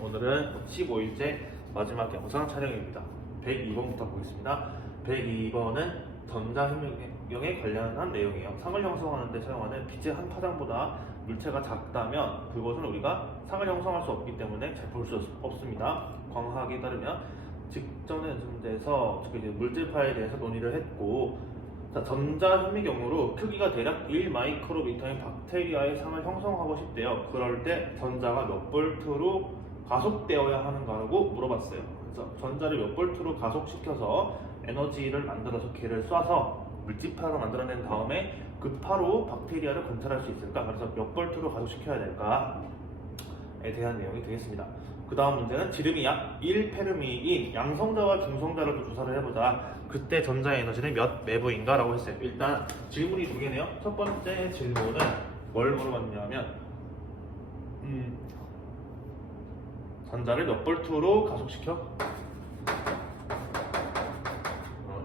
오늘은 15일째 마지막 영상 촬영입니다. 102번부터 보겠습니다. 102번은 전자협력에 관련한 내용이에요. 상을 형성하는 데 사용하는 빛의 한 파장보다 물체가 작다면 그것은 우리가 상을 형성할 수 없기 때문에 잘 볼 수 없습니다. 광학에 따르면 직전의 연습문제에서 물질파에 대해서 논의를 했고, 전자현미경으로 크기가 대략 1마이크로미터인 박테리아의 상을 형성하고 싶대요. 그럴 때 전자가 몇 볼트로 가속되어야 하는가라고 물어봤어요. 그래서 전자를 몇 볼트로 가속시켜서 에너지를 만들어서 걔를 쏴서 물질파로 만들어낸 다음에 그 파로 박테리아를 관찰할 수 있을까? 그래서 몇 볼트로 가속시켜야 될까에 대한 내용이 되겠습니다. 그 다음 문제는 지름이 약 1페르미인 양성자와 중성자를 또 조사를 해보자. 그때 전자의 에너지는 몇 메브인가? 라고 했어요. 일단 질문이 두 개네요. 첫 번째 질문은 뭘 물어봤냐면 전자를 몇 볼트로 가속시켜?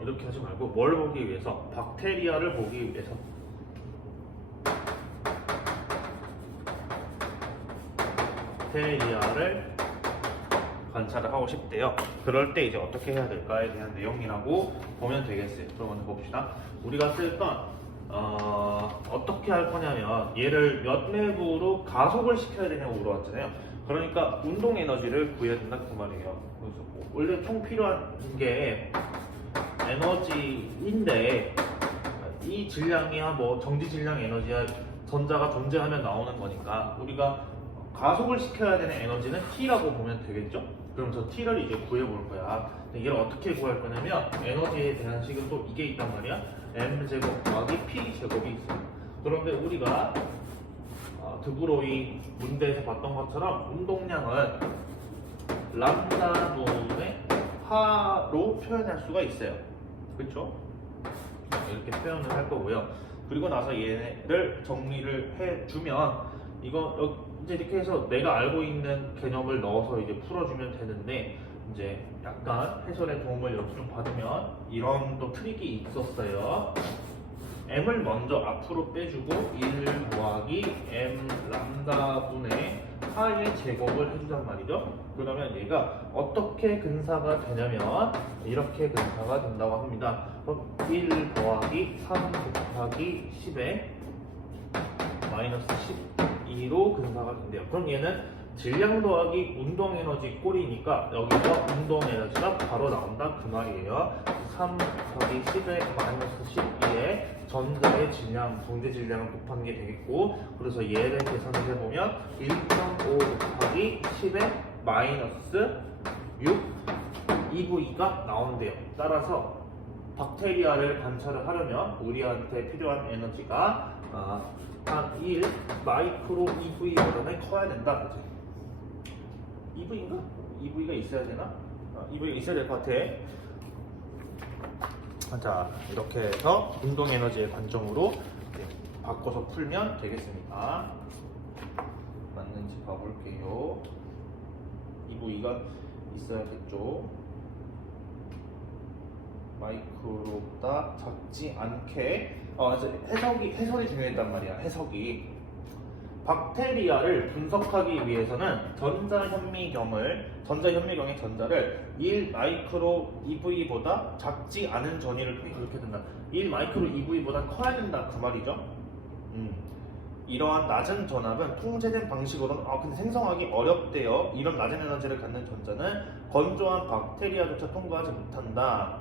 이렇게 하지 말고 뭘 보기 위해서? 박테리아를 보기 위해서. 박테리아를 관찰을 하고 싶대요. 그럴 때 이제 어떻게 해야 될까에 대한 내용이라고 보면 되겠어요. 그럼 먼저 봅시다. 우리가 쓸 건 어떻게 할 거냐면 얘를 몇 메브로 가속을 시켜야 되냐고 물어봤잖아요. 그러니까 운동 에너지를 구해야 된다 그 말이에요. 그래서 원래 총 필요한 게 에너지인데 이 질량이야 뭐 정지 질량 에너지야 전자가 존재하면 나오는 거니까 우리가 가속을 시켜야 되는 에너지는 T라고 보면 되겠죠? 그럼 저 T를 이제 구해볼 거야. 얘를 어떻게 구할 거냐면 에너지에 대한 식은 또 이게 있단 말이야. M제곱 더하기 P제곱이 있어. 그런데 우리가 드브로이 문제에서 봤던 것처럼 운동량은 람다 노의 하로 표현할 수가 있어요. 그렇죠? 이렇게 표현을 할 거고요. 그리고 나서 얘를 정리를 해주면 이거 이제 이렇게 해서 내가 알고 있는 개념을 넣어서 이제 풀어주면 되는데, 이제 약간 해설의 도움을 이렇게 좀 받으면 이런 또 트릭이 있었어요. m을 먼저 앞으로 빼주고 1 더하기 m 람다 분의 파의 제곱을 해주단 말이죠. 그러면 얘가 어떻게 근사가 되냐면 이렇게 근사가 된다고 합니다. 그럼 1 더하기 3 곱하기 10에 마이너스 12로 근사가 된대요. 그럼 얘는 질량 더하기 운동 에너지 꼴이니까 여기서 운동 에너지가 바로 나온다 그 말이에요. 3 곱하기 10에 마이너스 12에 전자의 질량, 정제 질량을 곱한 게 되겠고, 그래서 얘를 계산을 해보면 1.5 곱하기 10에 마이너스 6 EV가 나온대요. 따라서 박테리아를 관찰을 하려면 우리한테 필요한 에너지가 한 1 마이크로 EV보다는 커야 된다. 그치? EV인가? EV가 있어야 되나? EV가 있어야 될 것 같아. 자, 이렇게 해서 운동 에너지의 관점으로 바꿔서 풀면 되겠습니다. 맞는지 봐볼게요. EV가 있어야겠죠. 마이크로보다 작지 않게. 해설이 중요했단 말이야. 해석이 박테리아를 분석하기 위해서는 전자현미경의 전자를 1 마이크로 EV보다 작지 않은 전위를 통해 그렇게 된다. 1 마이크로 EV보다 커야 된다 그 말이죠. 이러한 낮은 전압은 통제된 방식으로는 근데 생성하기 어렵대요. 이런 낮은 에너지를 갖는 전자는 건조한 박테리아조차 통과하지 못한다.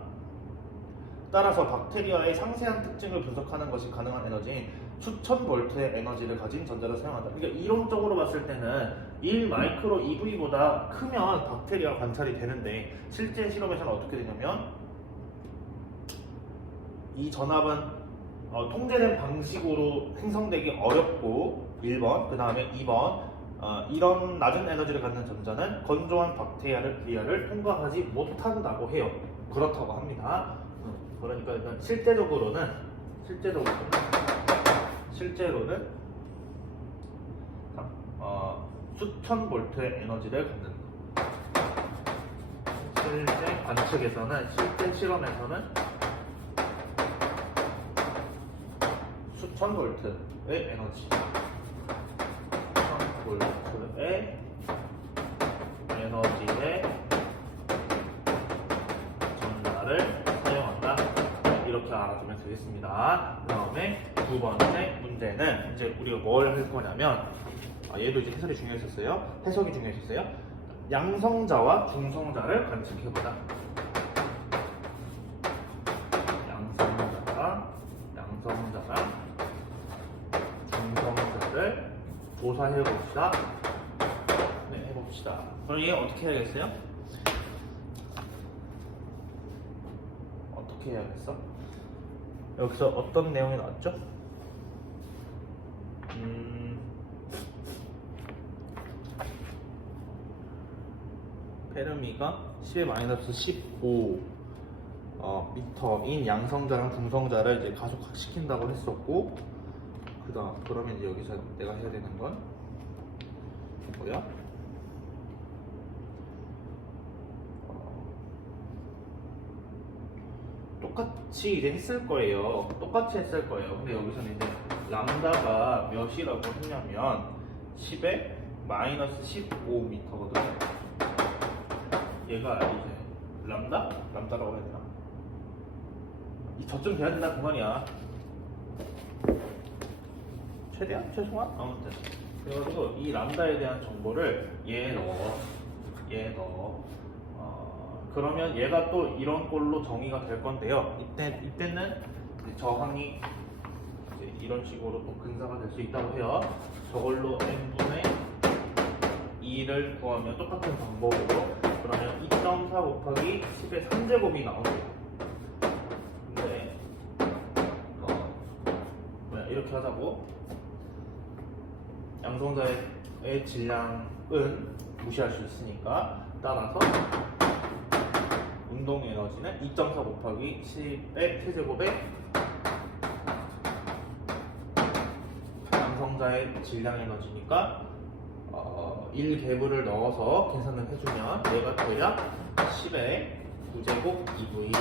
따라서 박테리아의 상세한 특징을 분석하는 것이 가능한 에너지인 수천 볼트의 에너지를 가진 전자를 사용한다. 그러니까 이론적으로 봤을 때는 1 마이크로 EV보다 크면 박테리아 관찰이 되는데 실제 실험에서는 어떻게 되냐면 이 전압은 통제된 방식으로 생성되기 어렵고 1번, 그 다음에 2번 이런 낮은 에너지를 갖는 전자는 건조한 박테리아를 통과하지 못한다고 해요. 그렇다고 합니다. 그러니까 일단 실제로는 수천 볼트의 에너지를 갖는 실제 관측에서는 실제 실험에서는 수천 볼트의 에너지 수천 볼트의 되겠습니다. 그 다음에 두 번째 문제는 이제 우리가 뭘 할 거냐면 얘도 이제 해설이 중요했었어요. 해석이 중요했었어요. 양성자와 중성자를 관측해보자. 양성자랑 중성자를 조사해봅시다. 네, 해봅시다. 그럼 얘 어떻게 해야겠어요? 어떻게 해야겠어? 여기서 어떤 내용이 나왔죠? 페르미가 10의 마이너스 15 미터인 양성자랑 중성자를 이제 가속시킨다고 했었고, 그러면 이제 여기서 내가 해야 되는 건 뭐야? 똑같이 이제 했을 거예요. 근데 여기서는 이제 람다가 몇이라고 했냐면 10의 마이너스 15m거든요. 얘가 이제 람다라고 해야 되나? 이 저점 돼야 된다 그 말이야. 최소한? 아무튼 그래가지고 이 람다에 대한 정보를 얘 넣어. 그러면 얘가 또 이런 꼴로 정의가 될 건데요. 이때는 이제 저항이 이제 이런 식으로 또 근사가 될 수 있다고 해요. 저걸로 n분의 2를 구하면 똑같은 방법으로, 그러면 2.4 곱하기 10의 3제곱이 나오네요. 근데 이렇게 하자고. 양성자의 질량은 무시할 수 있으니까, 따라서 운동 에너지는 2.4 곱하기 10의 세제곱에 양성자의 질량 에너지니까 1개부를 넣어서 계산을 해주면 얘가 대략 10의 9제곱 EV.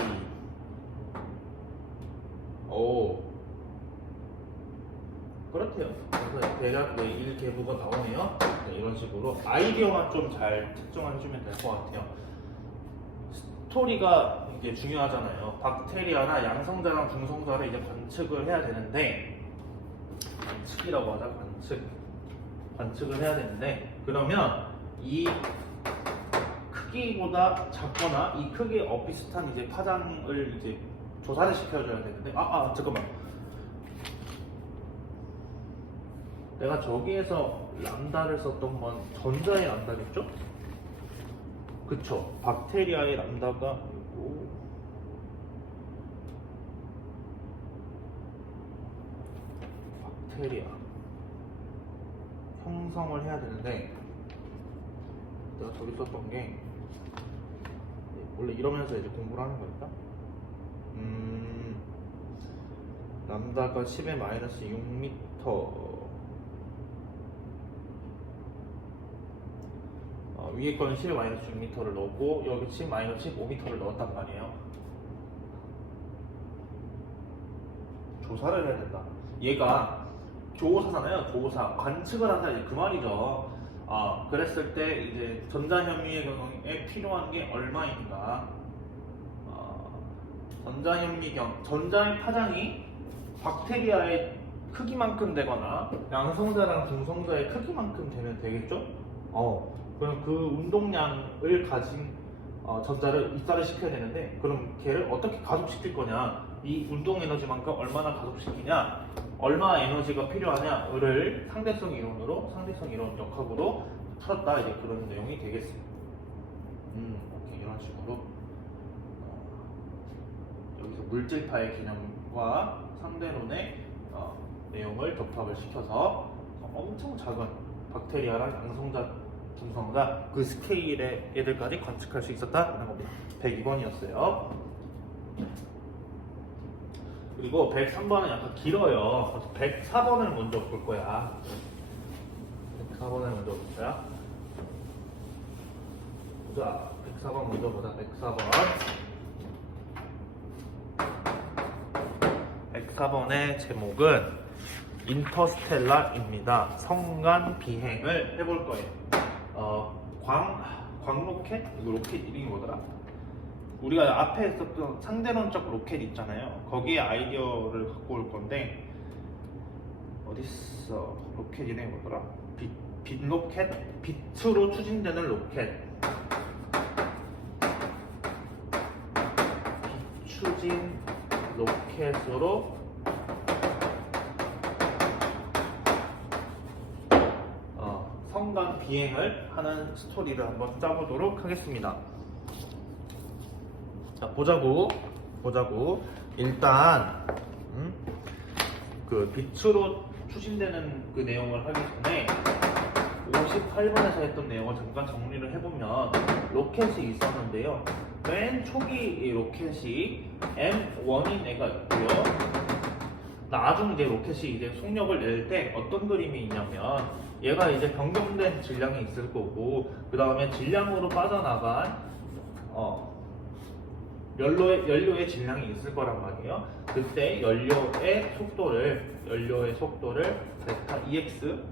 오, 그렇대요. 그래서 대략 1개부가 나오네요. 네, 이런 식으로 아이디어만 좀 잘 특정해주면 될 것 같아요. 스토리가 이게 중요하잖아요. 박테리아나 양성자랑 중성자를 이제 관측을 해야 되는데, 관측이라고 하자. 관측을 해야 되는데, 그러면 이 크기보다 작거나 이 크기에 비슷한 이제 파장을 이제 조사를 시켜줘야 되는데, 잠깐만. 내가 저기에서 람다를 썼던 건 전자의 람다겠죠? 그쵸? 박테리아의 람다가 있고, 박테리아 형성을 해야 되는데, 내가 저기 썼던 게 원래 이러면서 이제 공부를 하는 거니까, 람다가 10의 마이너스 6m, 위에 거는 10의 마이너스 6m를 넣고 여기 10 마이너스 15m를 넣었단 말이에요. 조사를 해야 된다. 얘가 조사잖아요. 조사. 관측을 한다 이제 그 말이죠. 그랬을 때 이제 전자현미의 경우에 필요한 게 얼마인가? 전자현미경, 전자의 파장이 박테리아의 크기만큼 되거나 양성자랑 중성자의 크기만큼 되면 되겠죠? 그럼 그 운동량을 가진 전자를 입사를 시켜야 되는데, 그럼 걔를 어떻게 가속시킬 거냐, 이 운동 에너지만큼 얼마나 가속시키냐, 얼마 에너지가 필요하냐를 상대성 이론 역학으로 찾았다, 이제 그런 내용이 되겠어요. 이렇게 이런 식으로 여기서 물질파의 개념과 상대론의 내용을 접합을 시켜서 엄청 작은 박테리아랑 양성자, 중성자 그 스케일의 애들까지 관측할 수 있었다는 겁니다. 102번이었어요. 그리고 103번은 약간 길어요. 그래서 104번을 먼저 볼 거야. 104번을 먼저 볼까요? 보자. 104번 먼저 보자. 104번의 제목은 인터스텔라입니다. 성간 비행을 해볼 거예요. 광로켓? 이거 로켓 이름이 뭐더라? 우리가 앞에 했었던 상대론적 로켓 있잖아요. 거기에 아이디어를 갖고 올 건데 어딨어? 로켓이네 뭐더라? 빛 로켓? 빛으로 추진되는 로켓. 빛 추진 로켓으로 성간 비행을 하는 스토리를 한번 짜보도록 하겠습니다. 자, 보자고. 일단 그 빛으로 추진되는 그 내용을 하기 전에 58번에서 했던 내용을 잠깐 정리를 해보면 로켓이 있었는데요. 맨 초기 이 로켓이 M1인 애가 있고요. 나중 이제 로켓이 이제 속력을 낼 때 어떤 그림이 있냐면 얘가 이제 변경된 질량이 있을 거고 그 다음에 질량으로 빠져나간 연료의 질량이 있을 거란 말이에요. 그때 연료의 속도를 베타 EX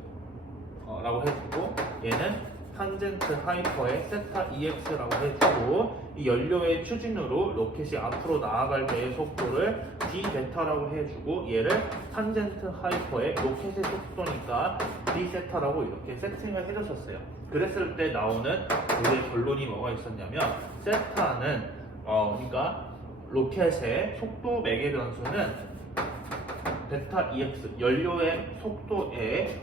라고 해주고 얘는 탄젠트 하이퍼의 세타 EX라고 해주고 이 연료의 추진으로 로켓이 앞으로 나아갈 때의 속도를 d 베타라고 해주고 얘를 탄젠트 하이퍼의 로켓의 속도니까 d 세타라고 이렇게 세팅을 해주셨어요. 그랬을 때 나오는 우리의 결론이 뭐가 있었냐면 세타는 그러니까 로켓의 속도 매개 변수는 베타 EX 연료의 속도의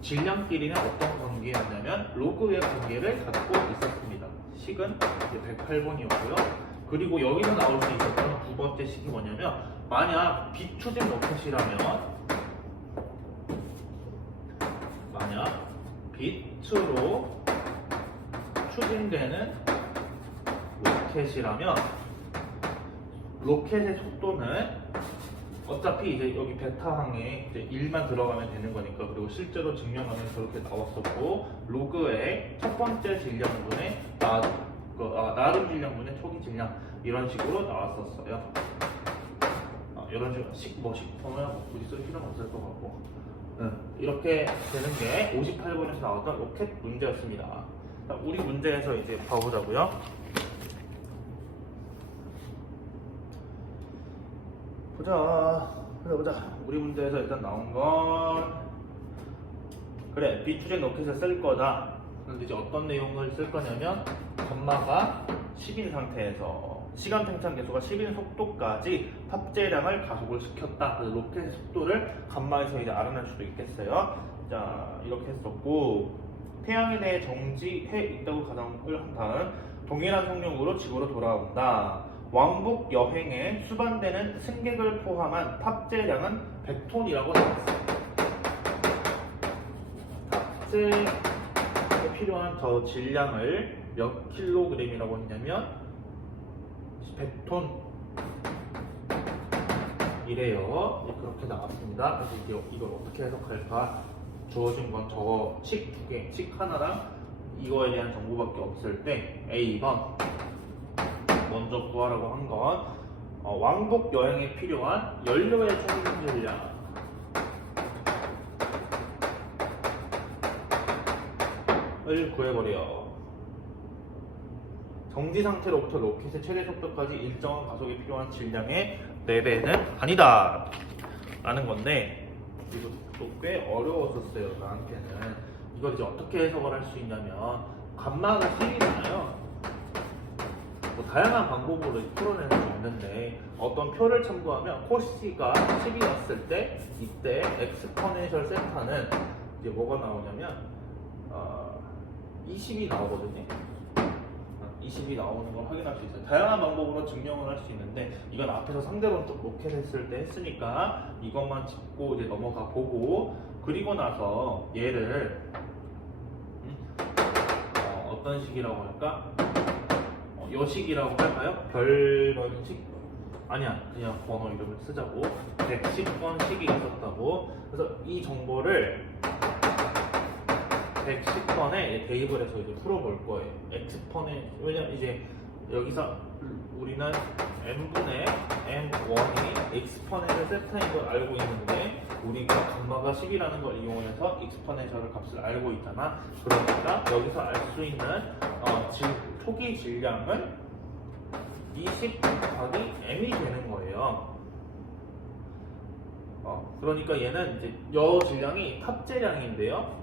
질량끼리는 어떤 관계였냐면 로그의 관계를 갖고 있었습니다. 식은 108번이었고요. 그리고 여기서 나올 수 있었던 두 번째 식이 뭐냐면 만약 비추진 로켓이라면 빛으로 추진되는 로켓이라면 로켓의 속도는 어차피 이제 여기 베타항에 이제 1만 들어가면 되는 거니까 그리고 실제로 증명하면 저렇게 나왔었고 로그의 첫 번째 질량분의 나름 질량분의 초기 질량 이런 식으로 나왔었어요. 이런 식으로 보면 굳이 쓸 필요는 없을 것 같고 이렇게 되는 게 58번에서 나왔던 로켓 문제였습니다. 우리 문제에서 이제 봐보자고요. 보자. 우리 문제에서 일단 나온 건 그래 비추진 로켓을 쓸 거다. 그런데 이제 어떤 내용을 쓸 거냐면 감마가 10인 상태에서 시간 팽창 계수가 10인 속도까지 탑재량을 가속을 시켰다. 그래서 로켓의 속도를 감마에서 이제 알아낼 수도 있겠어요. 자 이렇게 했었고 태양에 대해 정지해 있다고 가정을 한 다음 동일한 속력으로 지구로 돌아온다. 왕복 여행에 수반되는 승객을 포함한 탑재량은 100톤이라고 나왔어요. 탑재에 필요한 저 질량을 몇 킬로그램이라고 했냐면 100톤 이래요. 그렇게 나왔습니다. 그래서 이걸 어떻게 해석할까? 주어진 건 저거 식 두 개, 식 하나랑 이거에 대한 정보밖에 없을 때 A번 먼저 구하라고 한 건 왕복 여행에 필요한 연료의 총 질량을 구해버려. 정지 상태로부터 로켓의 최대 속도까지 일정한 가속에 필요한 질량의 4배는 아니다 라는 건데 이것도 꽤 어려웠었어요. 나한테는 이걸 이제 어떻게 해석을 할 수 있냐면 감마가 10이잖아요. 다양한 방법으로 풀어내는 수 있는데 어떤 표를 참고하면 코시가 10이었을 때 이때 엑스포넨셜 세타는 이제 뭐가 나오냐면 20이 나오거든요. 20이 나오는 걸 확인할 수 있어요. 다양한 방법으로 증명을 할 수 있는데 이건 앞에서 상대론적 로켓 했을 때 했으니까 이것만 짚고 이제 넘어가 보고 그리고 나서 얘를 어떤 식이라고 할까? 요식이라고 할까요? 별번식? 아니야, 그냥 번호 이름을 쓰자고. 110번 식이 있었다고. 그래서 이 정보를 110번에 대입을 해서 이제 풀어볼 거예요. 엑스pon에 왜냐면 이제 여기서 우리는 n분의 m1이 엑스포넨셜 세타인 걸 알고 있는데 우리가 감마가 10이라는 걸 이용해서 엑스포넨셜 값을 알고 있잖아. 그러니까 여기서 알 수 있는 초기 질량을 20 곱하기 m이 되는 거예요. 그러니까 얘는 이제 여 질량이 탑재량인데요.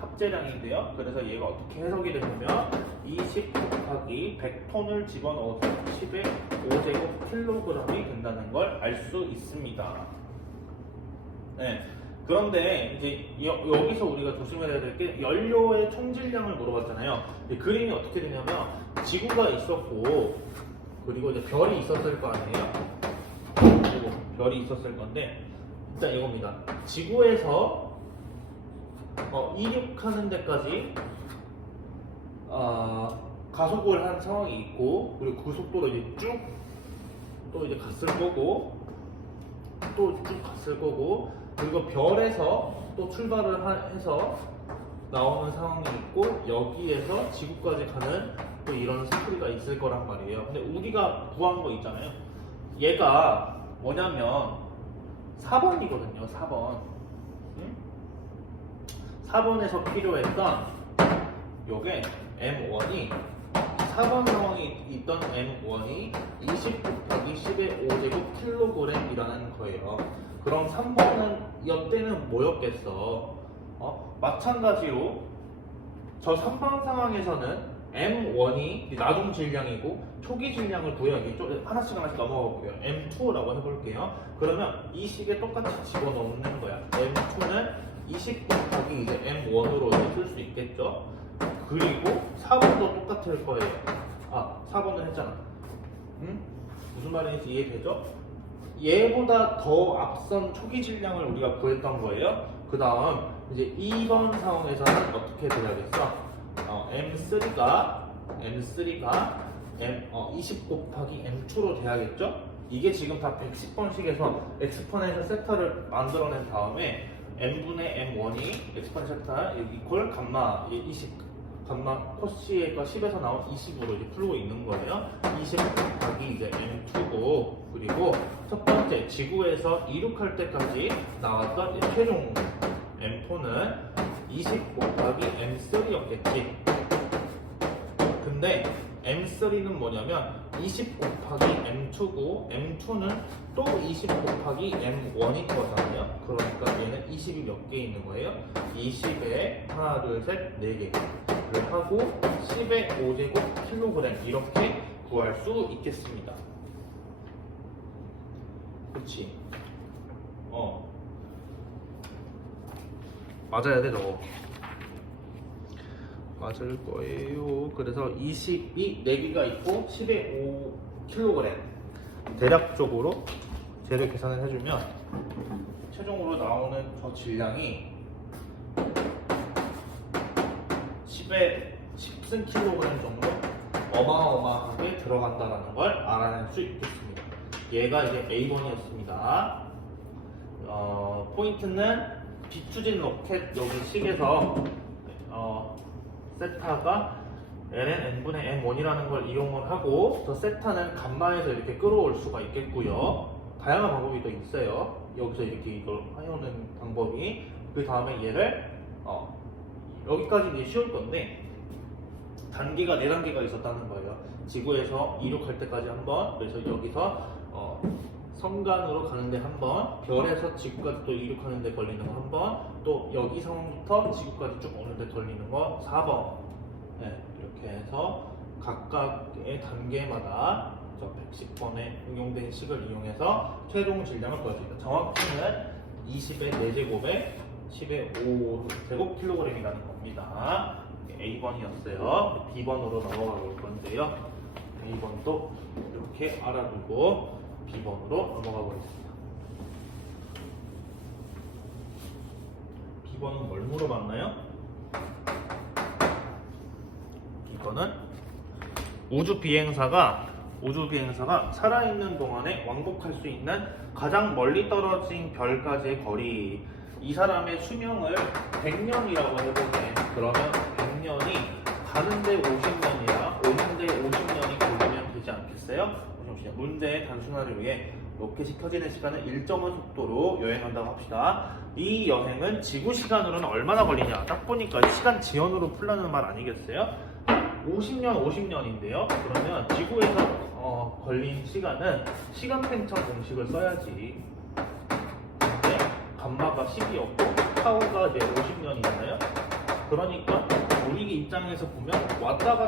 탑재량인데요. 그래서 얘가 어떻게 해석이 되냐면 20 곱하기 100톤을 집어넣어서 10의 5제곱킬로그램이 된다는 걸 알 수 있습니다. 네. 그런데 이제 여기서 우리가 조심해야 될 게 연료의 총질량을 물어봤잖아요. 그림이 어떻게 되냐면 지구가 있었고 그리고 이제 별이 있었을 거 아니에요. 그리고 별이 있었을 건데 일단 이겁니다. 지구에서 이륙하는 데까지 가속을 한 상황이 있고 그리고 그 속도로 이제 쭉 또 이제 갔을 거고 또 쭉 갔을 거고 그리고 별에서 또 출발을 해서 나오는 상황이 있고 여기에서 지구까지 가는 또 이런 스토리가 있을 거란 말이에요. 근데 우리가 구한 거 있잖아요. 얘가 뭐냐면 4번이거든요. 4번. 4번에서 필요했던 요게 M1이 4번 상황이 있던 M1이 20 곱하기 10의 5제곱킬로그램이라는 거예요. 그럼 3번은 이때는 뭐였겠어? 마찬가지로 저 3번 상황에서는 M1이 나중 질량이고 초기 질량을 구해야겠죠? 하나씩 넘어가 볼게요. M2라고 해볼게요. 그러면 이 식에 똑같이 집어넣는 거야. M2는 20 곱하기 이제 M1으로 쓸 수 있겠죠? 그리고 4번도 똑같을 거예요. 4번은 했잖아. 무슨 말인지 이해되죠? 얘보다 더 앞선 초기 질량을 우리가 구했던 거예요. 그 다음 이제 2번 상황에서는 어떻게 돼야겠어? M3가 20 곱하기 M2로 돼야겠죠? 이게 지금 다 110번씩에서 엑스포넨셜 세타를 만들어낸 다음에 n분의 m1이 엑스포넨셜 세타 이퀄 감마 20 감마 코시에가 10에서 나온 20으로 이제 풀고 있는 거예요. 20 곱하기 이제 m2고 그리고 첫 번째 지구에서 이륙할 때까지 나왔던 이제 최종 m4는 20 곱하기 m3였겠지. 근데 m3는 뭐냐면 20 곱하기 m2고 m2는 또 20 곱하기 m1인 거잖아요. 그러니까 얘는 20이 몇 개 있는 거예요? 20에 하나 둘셋 4개 를 하고 10의 5제곱킬로그램 이렇게 구할 수 있겠습니다. 그치? 맞아야 돼 저거. 맞을 거예요. 그래서 20이 4개가 있고 10의 5kg 대략적으로 재료 계산을 해주면 최종으로 나오는 저 질량이 10승kg 정도 어마어마하게 들어간다는 걸 알아낼 수 있겠습니다. 얘가 이제 A번이었습니다. 포인트는 비추진 로켓 여기 식에서 세타가 ln n분의 m1이라는 걸 이용을 하고 저 세타는 감마에서 이렇게 끌어올 수가 있겠고요. 다양한 방법이 또 있어요. 여기서 이렇게 이걸 해오는 방법이. 그 다음에 얘를 여기까지 이제 쉬울 건데 단계가 4단계가 있었다는 거예요. 지구에서 이륙할 때까지 한 번, 그래서 여기서 성간으로 가는데 한 번, 별에서 지구까지 또 이륙하는데 걸리는 거 한 번, 또 여기 상황부터 지구까지 쭉 오는데 걸리는 거 4번. 네, 이렇게 해서 각각의 단계마다 저 110번에 응용된 식을 이용해서 최종 질량을 구했습니다. 정확히는 20의 4제곱에 10의 5제곱킬로그램이라는 겁니다. A번이었어요. B번으로 넘어가 볼 건데요. A번도 이렇게 알아두고 B번으로 넘어가 보겠습니다. B번은 뭘 물어봤나요? B번은 우주 비행사가 살아있는 동안에 왕복할 수 있는 가장 멀리 떨어진 별까지의 거리. 이 사람의 수명을 100년이라고 해보게. 그러면 100년이 가는데 50년이라 오는데 50년이 걸리면 되지 않겠어요? 문제의 단순화를 위해 로켓이 켜지는 시간은 1.5 속도로 여행한다고 합시다. 이 여행은 지구 시간으로는 얼마나 걸리냐? 딱 보니까 시간 지연으로 풀라는 말 아니겠어요? 50년, 50년인데요. 그러면 지구에서 걸린 시간은 시간 팽창 공식을 써야지. 근데 감마가 10이었고 타오가 이제 50년이잖아요. 그러니까 우리 입장에서 보면 왔다가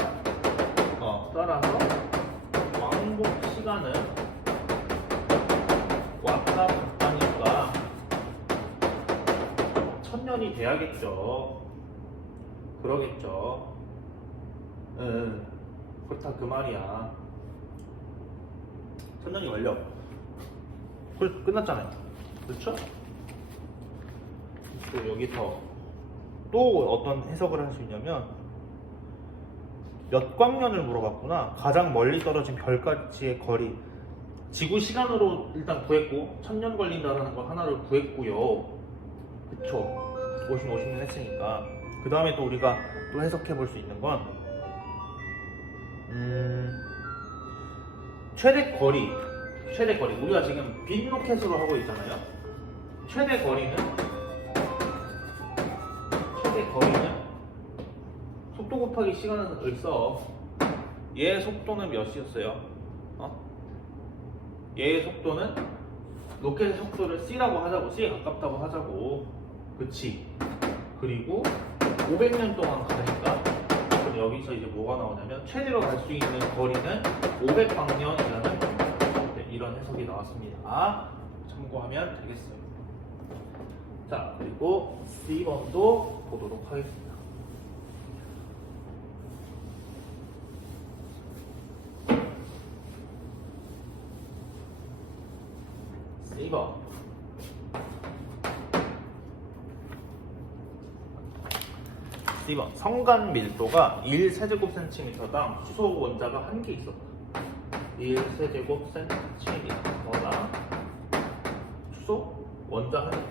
따라서 왕복 시간은 왔다 갔다니까 1000년이 돼야겠죠. 그러겠죠. 그렇다 그 말이야. 1000년이 완료. 끝났잖아요. 그렇죠? 또 여기서 또 어떤 해석을 할 수 있냐면 몇 광년을 물어봤구나. 가장 멀리 떨어진 별까지의 거리. 지구 시간으로 일단 구했고 1000년 걸린다는 거 하나를 구했고요. 그쵸? 50년 했으니까. 그 다음에 또 우리가 또 해석해 볼 수 있는 건 최대 거리. 우리가 지금 빈 로켓으로 하고 있잖아요. 최대 거리는 속도 곱하기 시간을 써. 얘의 속도는 몇이었어요? 얘의 속도는 로켓의 속도를 c라고 하자고, c에 가깝다고 하자고. 그치? 그리고 500년 동안 가니까 그럼 여기서 이제 뭐가 나오냐면 최대로 갈 수 있는 거리는 500광년이라는 이런 해석이 나왔습니다. 참고하면 되겠어요. 자, 그리고 C번도 보도록 하겠습니다. C번. C번. 성간 밀도가 1세제곱cm당 수소 원자가 1개 있었다. 1세제곱cm당 수소 원자 1개.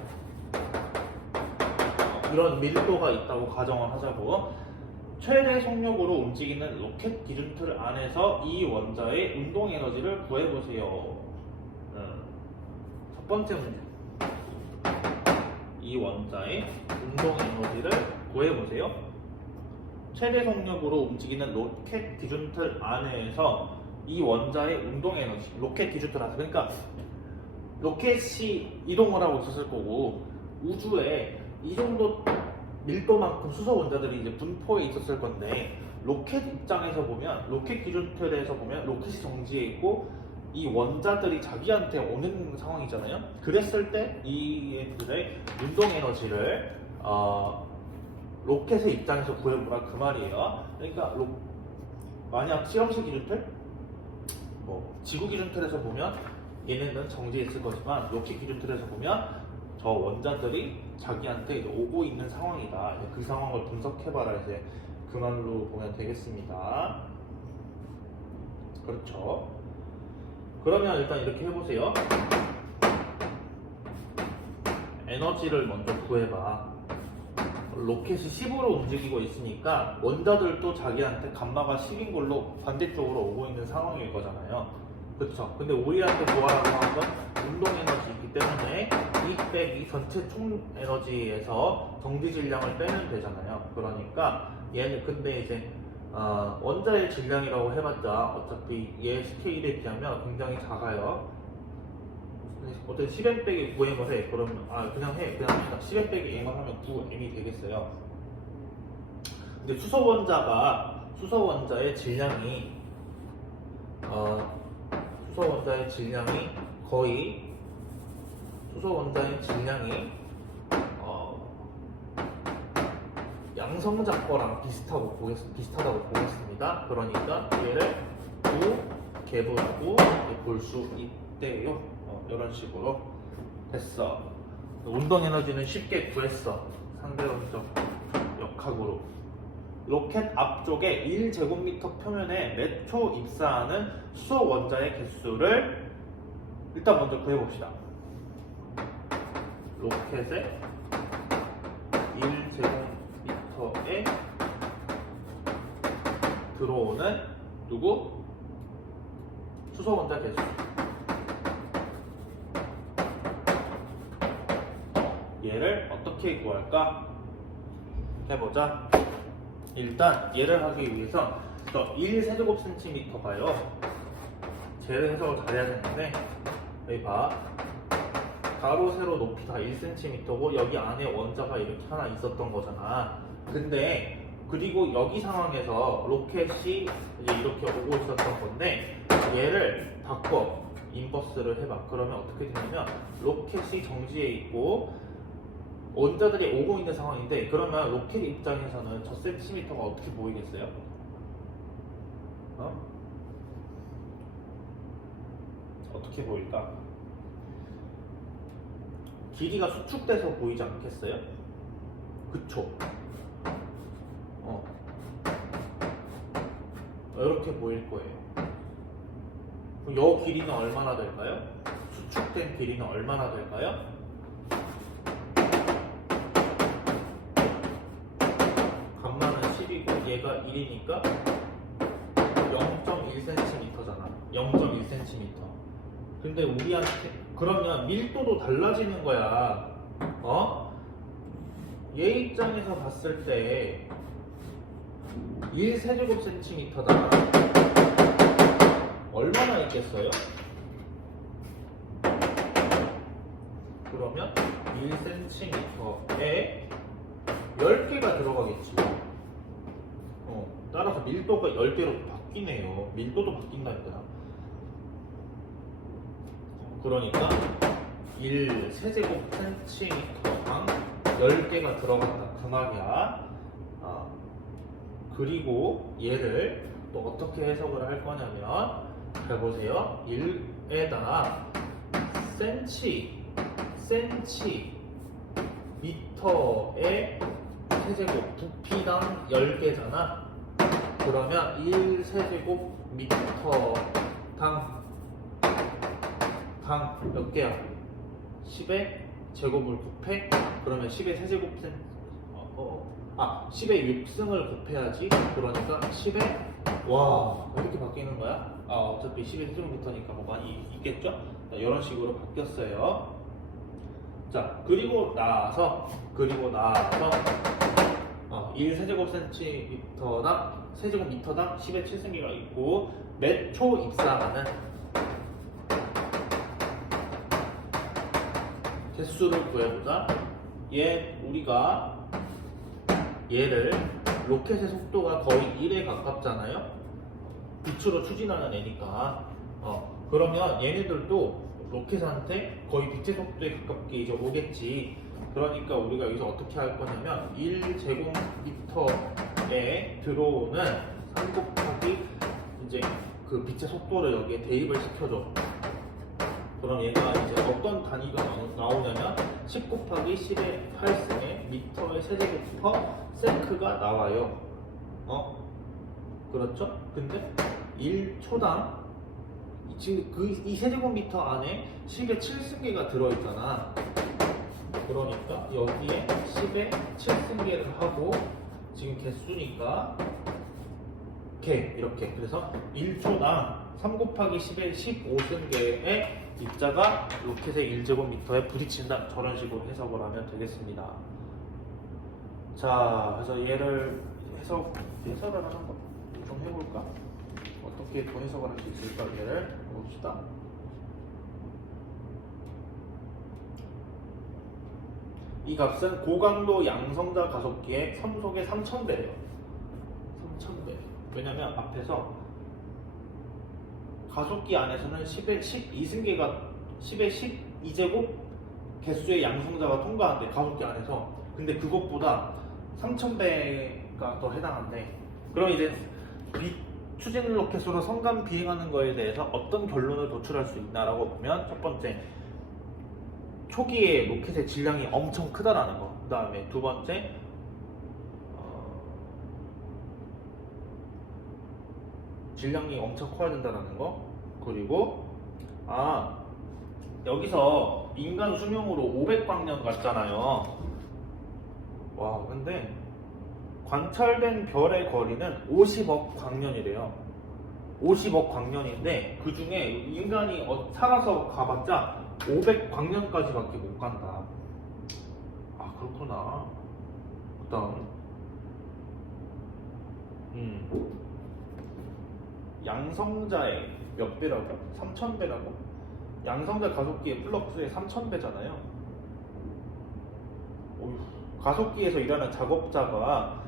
이런 밀도가 있다고 가정을 하자고. 최대 속력으로 움직이는 로켓 기준틀 안에서 이 원자의 운동 에너지를 구해보세요. 첫 번째 문제. 이 원자의 운동 에너지를 구해보세요. 최대 속력으로 움직이는 로켓 기준틀 안에서 이 원자의 운동 에너지. 로켓 기준틀 안에. 그러니까 로켓이 이동을 하고 있었을 거고 우주에 이 정도 밀도만큼 수소 원자들이 이제 분포해 있었을 건데 로켓 입장에서 보면 로켓 기준틀에서 보면 로켓이 정지해 있고 이 원자들이 자기한테 오는 상황이잖아요. 그랬을 때 이 애들의 운동 에너지를 로켓의 입장에서 구해보라 그 말이에요. 그러니까 만약 실험실 기준틀, 지구 기준틀에서 보면 얘네는 정지해 있을 거지만 로켓 기준틀에서 보면 저 원자들이 자기한테 이제 오고 있는 상황이다. 이제 그 상황을 분석해봐라. 이제 그 말로 보면 되겠습니다. 그렇죠. 그러면 일단 이렇게 해보세요. 에너지를 먼저 구해봐. 로켓이 10으로 움직이고 있으니까 원자들도 자기한테 감마가 10인 걸로 반대쪽으로 오고 있는 상황일 거잖아요. 그쵸? 근데 우리한테 구하라고 한 건 운동 에너지이기 때문에 이 빼기 전체 총 에너지에서 정지 질량을 빼면 되잖아요. 그러니까 얘는 근데 이제 원자의 질량이라고 해봤자 어차피 얘 스케일에 비하면 굉장히 작아요. 어쨌든 10m 빼기 9m을 해. 그러면 그냥 해. 그냥 합시다. 10m 빼기 m을 하면 9m이 되겠어요. 근데 수소 원자의 질량이 거의 양성자 거랑 비슷하다고 보겠습니다. 그러니까 얘를 9개분하고 볼 수 있대요. 이런 식으로 됐어. 운동 에너지는 쉽게 구했어. 상대론적 역학으로. 로켓 앞쪽에 1제곱미터 표면에 몇 초 입사하는 수소 원자의 개수를 일단 먼저 구해봅시다. 로켓에 1제곱미터에 들어오는 수소 원자 개수. 얘를 어떻게 구할까? 해보자. 일단 얘를 하기 위해서 저 1세제곱센티미터가요. 쟤를 해석을 잘해야 되는데 여기 봐. 가로 세로 높이 다 1cm고 여기 안에 원자가 이렇게 하나 있었던 거잖아. 근데 그리고 여기 상황에서 로켓이 이제 이렇게 오고 있었던 건데 얘를 바꿔 인버스를 해봐. 그러면 어떻게 되냐면 로켓이 정지해 있고 원자들이 오고 있는 상황인데 그러면 로켓 입장에서는 저 센티미터가 어떻게 보이겠어요? 어떻게 보일까? 길이가 수축돼서 보이지 않겠어요? 그쵸? 이렇게 보일 거예요. 그럼 요 길이는 얼마나 될까요? 수축된 길이는 얼마나 될까요? 감마는 10이고 얘가 1이니까 0.1cm잖아. 0.1cm. 근데 우리한테 그러면 밀도도 달라지는 거야. 얘 입장에서 봤을 때 1세제곱센티미터다. 얼마나 있겠어요? 그러면 1cm에 10개가 들어가겠지. 따라서 밀도가 10개로 바뀌네요. 밀도도 바뀐다니까. 그러니까 1세제곱센티미터당 10개가 들어간다. 그 말이야. 그리고 얘를 또 어떻게 해석을 할 거냐면 잘 보세요. 1에다 센티미터의 세제곱 부피당 10개잖아. 그러면 1세제곱미터당 몇 개야? 10의 제곱을 곱해? 그러면 10의 세제곱센 10의 6승을 곱해야지. 그러니까 10의 와 이렇게 바뀌는 거야? 어차피 10의 세제곱미터니까 뭐 많이 있겠죠? 자, 이런 식으로 바뀌었어요. 자 그리고 나서 1세제곱센티미터당 세제곱미터당 10의 7승기가 있고 몇 초 입상하는 개수를 구해보자. 우리가 얘를 로켓의 속도가 거의 1에 가깝잖아요. 빛으로 추진하는 애니까. 그러면 얘네들도 로켓한테 거의 빛의 속도에 가깝게 이제 오겠지. 그러니까 우리가 여기서 어떻게 할 거냐면 1제곱미터에 들어오는 3 곱하기 이제 그 빛의 속도를 여기에 대입을 시켜줘. 그럼 얘가 이제 어떤 단위가 나오냐면 10 곱하기 10의 8승에 미터의 세제곱미터 세크가 나와요. 그렇죠? 근데 1초당 지금 이 세제곱미터 안에 10의 7승계가 들어있잖아. 그러니까 여기에 10의 7승계를 하고 지금 개수니까 개 이렇게. 그래서 1초당 3 곱하기 10의 15승계의 입자가 로켓의 1제곱미터에 부딪힌다. 저런 식으로 해석을 하면 되겠습니다. 자, 그래서 얘를 해석을 하는 거 좀 해볼까? 어떻게 더 해석을 할 수 있을까? 얘를 봅시다. 이 값은 고강도 양성자 가속기의 삼속의 3000배예요. 3000배. 왜냐면 앞에서 가속기 안에서는 10의 12승계가 10의 12제곱 개수의 양성자가 통과한대. 가속기 안에서. 근데 그것보다 3000배가 더 해당한대. 그럼 이제 추진 로켓으로 성감 비행하는 거에 대해서 어떤 결론을 도출할 수 있나라고 보면 첫 번째, 초기에 로켓의 질량이 엄청 크다라는 거. 그 다음에 두 번째, 질량이 엄청 커야 된다는 거. 그리고 여기서 인간 수명으로 500광년 같잖아요. 와, 근데 관찰된 별의 거리는 50억 광년이래요. 50억 광년인데 그 중에 인간이 살아서 가봤자 500광년까지밖에 못 간다. 그렇구나. 그다음 양성자의 몇 배라고? 3000배라고? 양성자 가속기의 플럭스의 3000배잖아요. 가속기에서 일하는 작업자가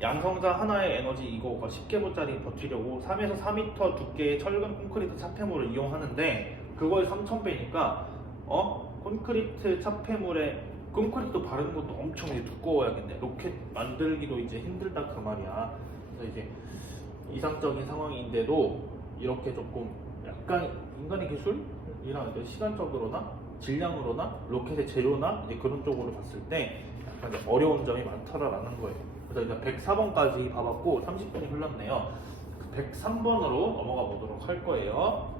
양성자 하나의 에너지 이거가 10개분짜리 버티려고 3에서 4m 두께의 철근 콘크리트 차폐물을 이용하는데 그거의 3000배니까 콘크리트 차폐물에 콘크리트 바르는 것도 엄청 두꺼워야겠네. 로켓 만들기도 이제 힘들다 그 말이야. 그래서 이제 이상적인 상황인데도 이렇게 조금 약간 인간의 기술이랑 이제 시간적으로나 질량으로나 로켓의 재료나 이제 그런 쪽으로 봤을 때 약간 이제 어려운 점이 많다라는 거예요. 그래서 일단 104번까지 봐봤고 30분이 흘렀네요. 103번으로 넘어가 보도록 할 거예요.